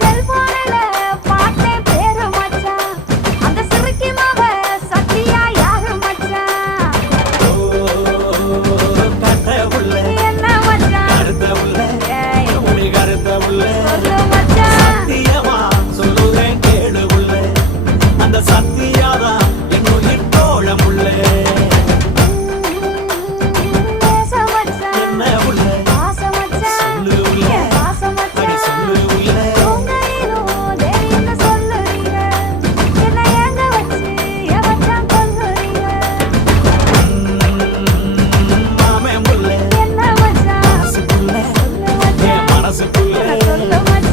செல்போனில பார்த்தேன் பேரு மச்சான். அந்த சிறுக்கி மாவ சத்தியா யாரு மச்சான்? கட்ட உள்ள என்ன மச்சான்? கருத்த உள்ள ஏய், உனி கருத்த உள்ள சொல்லு மச்சான். சத்தியமா சொல்லுறேன் கேளு உள்ள அந்த சத்தியாதான் என்னுயிர் தோழம் உள்ள நேச மச்சான். என்ன உள்ள பாச மச்சான். சொல்லு உள்ள என் பாச அடி மச்சான். சொல்லு உள்ள உங்க ஈரும் தெரியும்னு சொல்லுறீங்க. என்னை ஏங்க வச்சு என் மச்சான் கொல்லுறீங்க. மாமே உள்ள என்ன மச்சான்? மனசுக்குள்ள சொல்லு மச்சான். என் மனசுக்குள்ள சொல்லு மச்சான்.